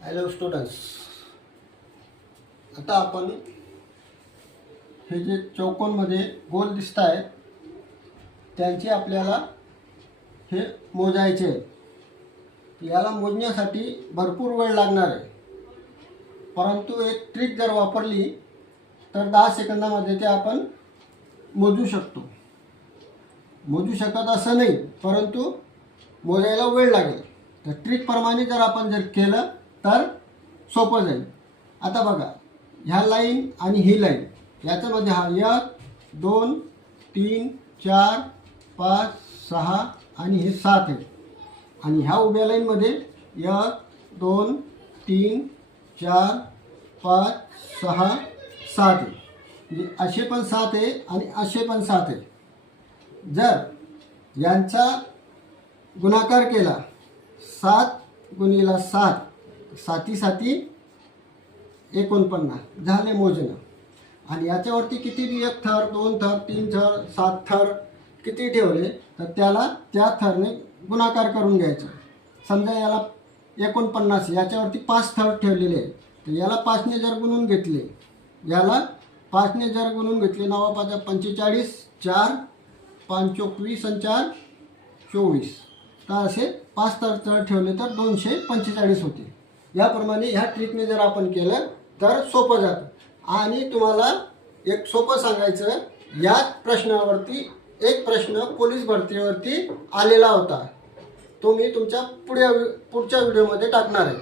Hello students, आता आपण हे जे चौकोनमध्ये गोल दिसत आहेत त्यांचे आपल्याला हे मोजायचे आहे. याला मोजण्यासाठी भरपूर वेळ लागणार आहे, परंतु एक ट्रिक जर वापरली तर 10 सेकंदामध्ये ते आपण मोजू शकतो. मोजू शकत असं नाही, परंतु मोजायला वेळ लागेल. तर ट्रिकप्रमाणे जर आपण केलं तर सोपं जाईल. आता बघा, ह्या लाईन आणि ही लाईन याच्यामध्ये हा 1 2 3 4 5 6 आणि हे 7 आहे. आणि ह्या उभ्या लाईनमध्ये 1 2 3 4 5 6 7 आहे. म्हणजे असे पण 7 आहे आणि असे पण 7 आहे. जर यांचा गुणाकार केला 7 गुणिले 7 साती साती 49 झाले मोजणं. आणि याच्यावरती किती बी 1 थर 2 थर 3 थर 7 थर किती ठेवले तर त्याला त्या थरने गुणाकार करून घ्यायचं. समजा याला 49 याच्यावरती 5 थर ठेवलेले आहे, तर याला 5ने जर गुणून घेतले, याला 5ने जर गुणून घेतले 9 5 45 4 5 24 आणि 4 24, तर असे 5 थर ठेवले तर 245 होते. याप्रमाणे ह्या ट्रिकने जर आपण केलं तर सोपं जातं. आणि तुम्हाला एक सोपं सांगायचं, या प्रश्नावरती एक प्रश्न पोलीस भरतीवरती आलेला होता, तो मी तुमच्या पुढच्या व्हिडिओमध्ये टाकणार आहे.